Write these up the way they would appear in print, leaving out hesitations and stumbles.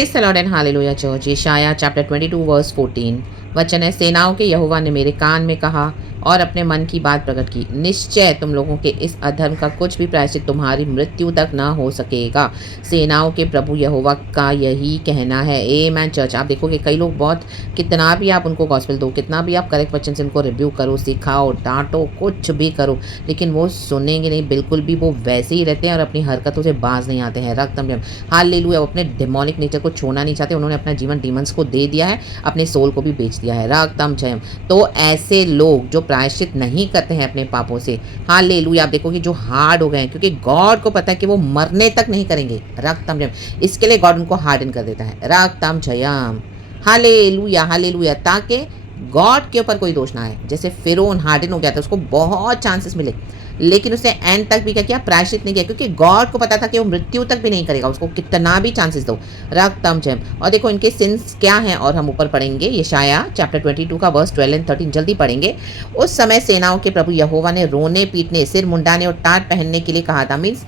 Praise the Lord and hallelujah church. यशायाह chapter 22 verse 14 वचन है, सेनाओं के यहोवा ने मेरे कान में कहा और अपने मन की बात प्रकट की। निश्चय तुम लोगों के इस अधर्म का कुछ भी प्रायश्चित तुम्हारी मृत्यु तक ना हो सकेगा। सेनाओं के प्रभु यहोवा का यही कहना है। आमेन चर्च। आप देखोगे कई लोग बहुत, कितना भी आप उनको गॉस्पेल दो, कितना भी आप करेक्ट वचन से उनको रिव्यू करो, सिखाओ, डांटो, कुछ भी करो, लेकिन वो सुनेंगे नहीं बिल्कुल भी। वो वैसे ही रहते हैं और अपनी हरकतों से बाज नहीं आते हैं। रक्तम हालेलुया। वो अपने डेमोनिक नेचर को छोड़ना नहीं चाहते। उन्होंने अपना जीवन डीमंस को दे दिया है, अपने सोल को भी बेच दिया है। रक्तम जयम। तो ऐसे लोग जो प्रायश्चित नहीं करते हैं अपने पापों से, हालेलुया, आप देखोगे जो हार्ड हो गए हैं, क्योंकि गॉड को पता है कि वो मरने तक नहीं करेंगे। रक्तम जयम। इसके लिए गॉड उनको हार्डन कर देता है। रक्तम जयम। हालेलुया हालेलुया। ताकि गॉड के ऊपर कोई दोष ना आए। जैसे फिरौन हार्डन हो गया था, उसको बहुत चांसेस मिले, लेकिन उसने एंड तक भी क्या किया? प्रायश्चित नहीं किया, क्योंकि गॉड को पता था कि वो मृत्यु तक भी नहीं करेगा। उसको कितना भी चांसेस दो। रक्तम जयम। और देखो इनके सिंस क्या हैं, और हम ऊपर पढ़ेंगे यशायाह चैप्टर 22 का वर्स 12 एंड 13 जल्दी पढ़ेंगे। उस समय सेनाओं के प्रभु यहोवा ने रोने पीटने, सिर मुंडाने और टाट पहनने के लिए कहा था। मीन्स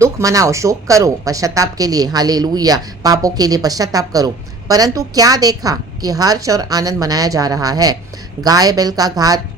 दुख मनाओ, शोक करो पश्चाताप के लिए। हालेलुया। पापों के लिए पश्चाताप करो। परंतु क्या देखा कि हर्ष और आनंद मनाया जा रहा है। गाय बैल का घात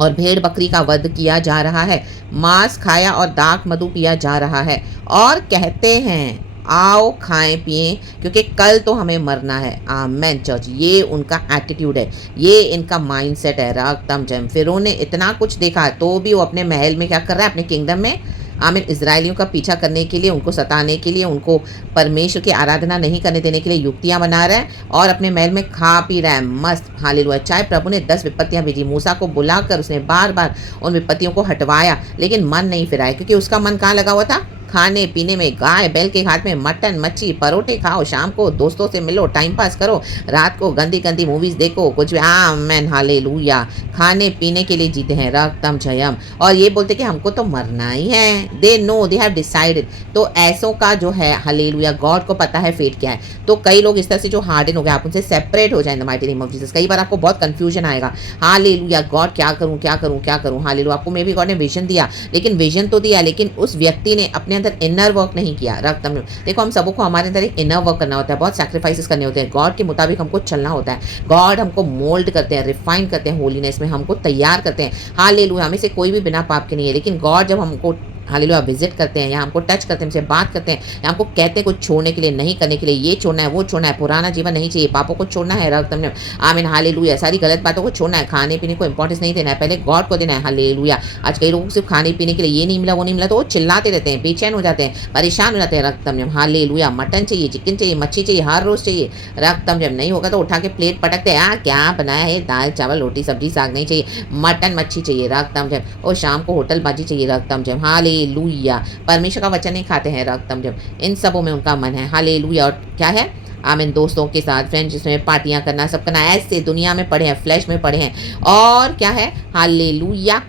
और भेड़ बकरी का वध किया जा रहा है। मांस खाया और दाख मधु पिया जा रहा है। और कहते हैं आओ खाएं पिएं, क्योंकि कल तो हमें मरना है। आमेन चर्च। ये उनका एटीट्यूड है, ये इनका माइंडसेट है। रक्तम जयम। फिरौन ने इतना कुछ देखा तो भी वो अपने महल में क्या कर रहा है? अपने किंगडम में आमिर इजरायलियों का पीछा करने के लिए, उनको सताने के लिए, उनको परमेश्वर की आराधना नहीं करने देने के लिए युक्तियां बना रहा है, और अपने महल में खा पी रहा है मस्त। हालेलुया। चाहे प्रभु ने 10 विपत्तियां भेजी, मूसा को बुलाकर उसने बार बार उन विपत्तियों को हटवाया, लेकिन मन नहीं फिराया, क्योंकि उसका मन कहाँ लगा हुआ था? खाने पीने में। गाय बैल के हाथ में मटन मच्छी परोठे खाओ, शाम को दोस्तों से मिलो, टाइम पास करो, रात को गंदी गंदी मूवीज देखो, कुछ भी। Amen hallelujah. खाने पीने के लिए जीते हैं। रक्तम जयम। और ये बोलते कि हमको तो मरना ही है। They know, they have decided. तो ऐसों का जो है हालेलुया, गॉड को पता है फेट क्या है। तो कई लोग इस तरह से जो हार्डन हो गए, आप उनसे सेपरेट हो जाए इन the mighty name of Jesus. कई बार आपको बहुत कंफ्यूजन आएगा। हालेलुया। गॉड क्या करूं क्या करूं क्या करूं। हालेलुया। आपको मे भी गॉड ने विजन दिया, लेकिन विजन तो दिया, लेकिन उस व्यक्ति ने अपने अंदर इनर वर्क नहीं किया। रक्तम। देखो हम सबको हमारे अंदर एक इनर वर्क करना होता है, बहुत सैक्रिफाइसेस करने होते हैं, गॉड के मुताबिक हमको चलना होता है। गॉड हमको मोल्ड करते हैं, रिफाइन करते हैं, होलीनेस में हमको तैयार करते हैं। हालेलुया। हमें से कोई भी बिना पाप के नहीं है, लेकिन गॉड जब हमको हालेलुया विजिट करते हैं, या हमको टच करते हैं, हमसे बात करते हैं, या हमको कहते हैं कुछ छोड़ने के लिए, नहीं करने के लिए, ये छोड़ना है वो छोड़ना है, पुराना जीवन नहीं चाहिए, पापों को छोड़ना है। रक्तम ने आमीन हालेलुया। सारी गलत बातों को छोड़ना है, खाने पीने को इंपॉर्टेंस नहीं देना है, पहले गॉड को देना है। हालेलुया। आज कई लोगों को सिर्फ खाने पीने के लिए ये नहीं मिला वो नहीं मिला, तो वो चिल्लाते रहते हैं, बेचैन हो जाते हैं, परेशान हो जाते हैं। रक्तम जब हालेलुया। मटन चाहिए, चिकन चाहिए, मच्छी चाहिए, हर रोज चाहिए। रक्तम जब नहीं होगा तो उठा के प्लेट पटकते हैं, क्या बनाया है? दाल चावल रोटी सब्जी साग नहीं चाहिए, मटन मच्छी चाहिए। रक्तम जब। और शाम को होटल बाजी चाहिए। रक्तम जब। हालेलुया। परमेश्वर का वचन नहीं खाते हैं। रक्तम जब। इन सबों में उनका मन है। हालेलुया। और क्या है? आमीन। दोस्तों के साथ फ्रेंड्स में पार्टियां करना, सब करना, ऐसे दुनिया में पड़े हैं, फ्लैश में पड़े हैं। और क्या है? हालेलुया।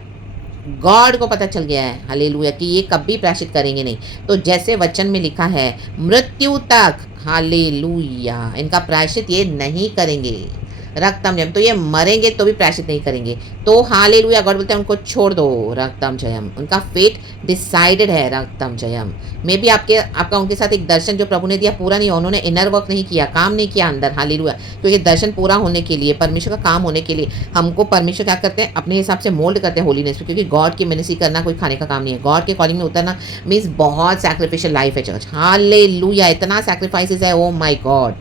गॉड को पता चल गया है हालेलुया कि ये कभी प्रायश्चित करेंगे नहीं। तो जैसे वचन में लिखा है, मृत्यु तक हालेलुया इनका प्रायश्चित ये नहीं करेंगे। रक्तम जयम। तो ये मरेंगे तो भी प्रायश्चित नहीं करेंगे। तो हालेलुया। गॉड बोलते हैं उनको छोड़ दो। रक्तम जयम। उनका फेट डिसाइडेड है। रक्तम जयम। मे भी आपका उनके साथ एक दर्शन जो प्रभु ने दिया पूरा नहीं, उन्होंने इनर वर्क नहीं किया, काम नहीं किया अंदर। हालेलुया। तो ये दर्शन पूरा होने के लिए, परमेश्वर का काम होने के लिए, हमको परमेश्वर क्या करते हैं? अपने हिसाब से मोल्ड करते हैं होलीनेस में, क्योंकि गॉड की मिनिस्ट्री करना कोई खाने का काम नहीं है। गॉड के कॉलिंग में उतरना मीन्स बहुत सैक्रिफिशियल लाइफ है चर्च। हालेलुया। इतना सैक्रिफाइसेस है, ओ माय गॉड।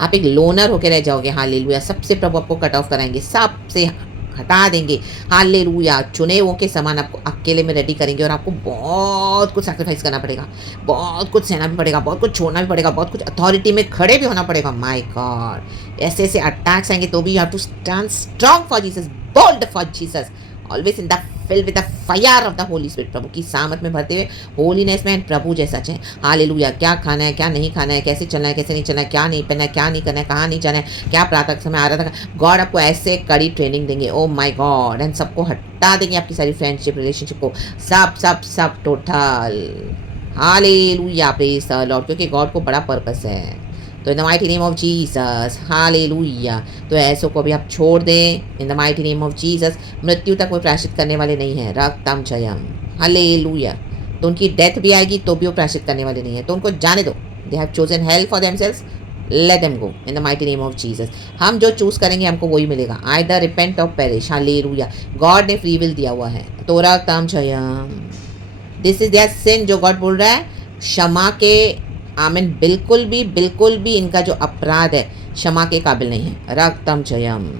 आप एक लोनर होकर रह जाओगे। हालेलुया। सबसे प्रभु आपको कट ऑफ कराएंगे, सबसे हटा देंगे। हालेलुया। चुने हुओं के समान आपको अकेले में रेडी करेंगे, और आपको बहुत कुछ सैक्रिफाइस करना पड़ेगा, बहुत कुछ सहना भी पड़ेगा, बहुत कुछ छोड़ना भी पड़ेगा, बहुत कुछ अथॉरिटी में खड़े भी होना पड़ेगा। My God. ऐसे ऐसे अटैक्स आएंगे तो भी you have to stand strong for Jesus, bold for Jesus, always in the field with the fire of the Holy Spirit. प्रभु की सामत में भरते हुए होलीनेस में प्रभु जैसा चाहे। हालेलुया। क्या खाना है क्या नहीं खाना है, कैसे चलना है कैसे नहीं चलना है, क्या नहीं पहनना है क्या नहीं करना है, कहाँ नहीं जाना है, क्या प्रातः समय आराधना। गॉड आपको ऐसे कड़ी ट्रेनिंग देंगे, ओ माय गॉड। एंड सबको हटा देंगे, आपकी सारी फ्रेंडशिप रिलेशनशिप को, सब सब सब total. Hallelujah. Praise the Lord. क्योंकि गॉड को बड़ा पर्पस है। तो in the mighty name of Jesus hallelujah. तो ऐसों को भी आप छोड़ दें इन the mighty name of Jesus. मृत्यु तक वो प्रायश्चित करने वाले नहीं हैं। रक्तम जयम। हालेलुया। तो उनकी डेथ भी आएगी तो भी वो प्रायश्चित करने वाले नहीं है, तो उनको जाने दो। They have chosen hell for themselves. Let them go in the mighty name of Jesus. हम जो चूज करेंगे हमको वही मिलेगा. Either repent or perish. Hallelujah. God ने free will दिया हुआ है. तोरा ताम छयम. This is their sin जो God बोल रहा है. क्षमा के आमीन बिल्कुल भी इनका जो अपराध है क्षमा के काबिल नहीं है. रक्तम जयम.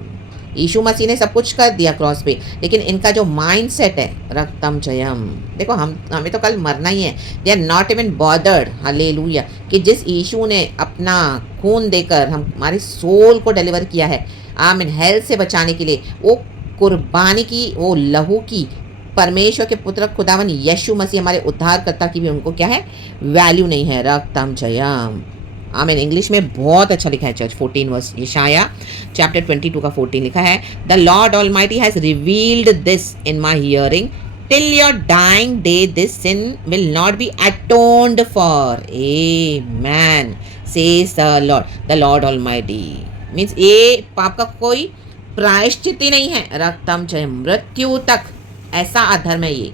यीशु मसीह ने सब कुछ कर दिया क्रॉस पे, लेकिन इनका जो माइंड सेट है रक्तम जयम. देखो हमें तो कल मरना ही है. They are not even bothered. Hallelujah. कि जिस यीशु ने अपना खून देकर हमारी सोल को डिलीवर किया है आमीन हेल से बचाने के लिए, वो कुर्बानी की, वो लहू की, परमेश्वर के पुत्र खुदावन यीशु मसीह हमारे उद्धारकर्ता की भी उनको क्या है वैल्यू नहीं है. रक्तम जयम. आमीन. इंग्लिश में बहुत अच्छा लिखा है चर्च. 14 वर्स यशाया चैप्टर 22 का 14 लिखा है. The Lord Almighty has revealed this in my hearing till your dying day this sin will not be atoned for. Amen says the Lord Almighty. Means ये पाप का कोई प्रायश्चित ही नहीं है. रक्तम जयम. मृत्यु तक ऐसा अधर्म है ये.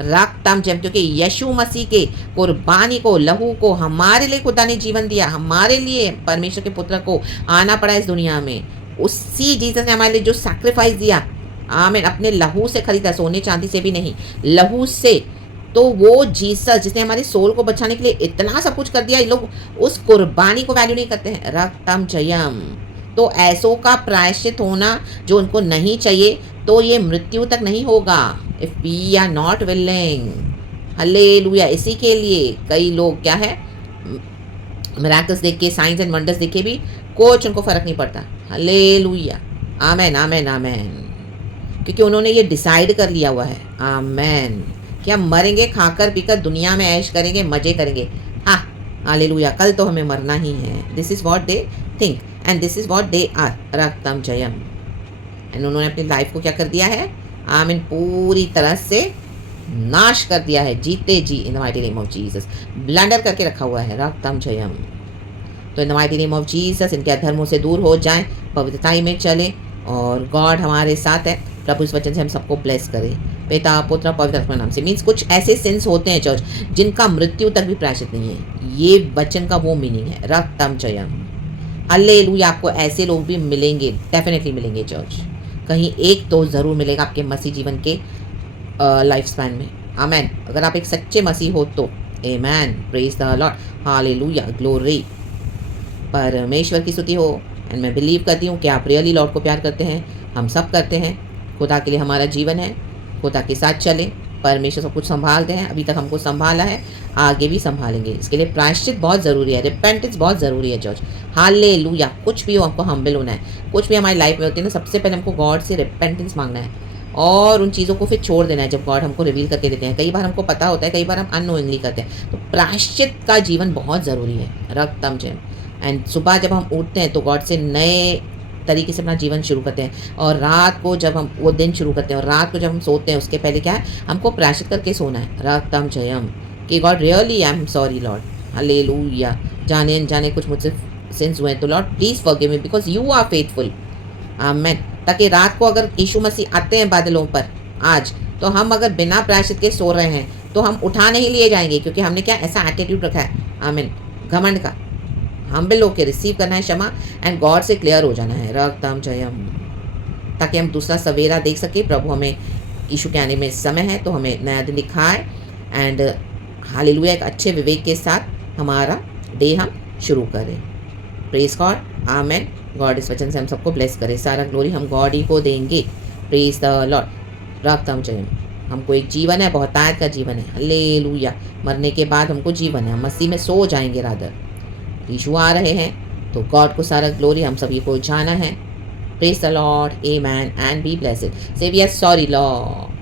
रक्तम जयम. क्योंकि यीशु मसीह के कुर्बानी को, लहू को हमारे लिए खुदा ने जीवन दिया, हमारे लिए परमेश्वर के पुत्र को आना पड़ा इस दुनिया में. उसी जीसस ने हमारे लिए जो सैक्रिफाइस दिया आमीन, अपने लहू से खरीदा, सोने चांदी से भी नहीं, लहू से. तो वो जीसस जिसने हमारी सोल को बचाने के लिए इतना सब कुछ कर दिया, ये लोग उस कुर्बानी को वैल्यू नहीं करते हैं. रक्तम जयम. तो ऐसों का प्रायश्चित होना जो उनको नहीं चाहिए, तो ये मृत्यु तक नहीं होगा. If we are not willing. Hallelujah. इसी के लिए कई लोग क्या है मिराकल्स देख के, साइंस एंड वंडर्स देख के भी कुछ उनको फर्क नहीं पड़ता. हालेलुया. आमेन आमेन आमेन. क्योंकि उन्होंने ये डिसाइड कर लिया हुआ है आमेन कि हम मरेंगे, खाकर पीकर दुनिया में ऐश करेंगे, मजे करेंगे. हाँ हालेलुया. कल तो हमें मरना ही है. This is what they think and this is what they are. रक्तम जयम. एंड उन्होंने अपनी लाइफ को क्या कर दिया है आमीन पूरी तरह से नाश कर दिया है, जीते जी in the mighty name of Jesus. Blunder करके रखा हुआ है. रक्तम जयम. तो in the mighty name of Jesus इनके अधर्मों से दूर हो जाएं, पवित्रताई में चले, और गॉड हमारे साथ है. प्रभु इस वचन से हम सबको ब्लेस करें. पिता पुत्र पवित्र आत्मा नाम से. मीन्स कुछ ऐसे सिंस होते हैं चर्च जिनका मृत्यु तक भी प्रायश्चित नहीं है. ये वचन का वो मीनिंग है. रक्तम जयम. हालेलुया. आपको ऐसे लोग भी मिलेंगे, डेफिनेटली मिलेंगे चर्च. कहीं एक तो ज़रूर मिलेगा आपके मसीह जीवन के लाइफ स्पैन में. आमेन. अगर आप एक सच्चे मसीह हो तो आमेन. Praise the Lord. हालेलुया. ग्लोरी. परमेश्वर की स्तुति हो. एंड मैं बिलीव करती हूँ कि आप रियली लॉर्ड को प्यार करते हैं. हम सब करते हैं. खुदा के लिए हमारा जीवन है. खुदा के साथ चले. परमेश्वर सब कुछ संभालते हैं. अभी तक हमको संभाला है, आगे भी संभालेंगे. इसके लिए प्रायश्चित बहुत ज़रूरी है. रिपेंटेंस बहुत ज़रूरी है चर्च. हालेलुया. कुछ भी हो हमको हम्बल होना है. कुछ भी हमारी लाइफ में होती है ना, सबसे पहले हमको गॉड से रिपेंटेंस मांगना है और उन चीज़ों को फिर छोड़ देना है जब गॉड हमको रिवील करके देते हैं. कई बार हमको पता होता है, कई बार हम अननोइंगली करते हैं. तो प्रायश्चित का जीवन बहुत ज़रूरी है. रक्तम जयम. एंड सुबह जब हम उठते हैं तो गॉड से नए तरीके से अपना जीवन शुरू करते हैं, और रात को जब हम वो दिन शुरू करते हैं, और रात को जब हम सोते हैं उसके पहले क्या है हमको प्रायश्चित करके सोना है. रक्तम जयम. कि God really I am sorry Lord. हालेलुया. जाने अनजाने कुछ मुझसे सिंस हुए तो Lord please forgive me because you are faithful. Amen. ताकि रात को अगर यीशु मसीह आते हैं बादलों पर आज, तो हम अगर बिना प्रायश्चित के सो रहे हैं तो हम उठा नहीं लिए जाएंगे, क्योंकि हमने क्या ऐसा एटीट्यूड रखा है आमीन घमंड का. हम भी लोग के रिसीव करना है क्षमा एंड गॉड से क्लियर हो जाना है. रक्तम जयम. ताकि हम दूसरा सवेरा देख सके. प्रभु हमें यीशु के आने में समय है तो हमें नया दिन दिखाए. And hallelujah. एक अच्छे विवेक के साथ हमारा डे हम शुरू करें. Praise God. आमेन. गॉड इस वचन से हम सबको ब्लेस करे. सारा ग्लोरी हम गॉड ही को देंगे. Praise the Lord. रक्तम जयम. हमको एक जीवन है, बहुत आयत का जीवन है. हालेलुया. मरने के बाद हमको जीवन है. हम मसीह में सो जाएंगे. रादर यीशु आ रहे हैं तो गॉड को सारा ग्लोरी हम सभी को जाना है. Praise the Lord. Amen and be blessed. Say we are sorry Lord.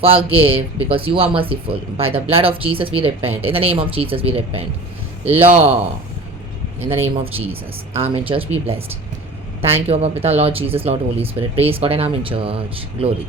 Forgive because you are merciful. By the blood of Jesus we repent. In the name of Jesus we repent. Lord, in the name of Jesus. Amen. Church, be blessed. Thank you, Abba Pita, Lord Jesus, Lord Holy Spirit. Praise God and Amen, church. Glory.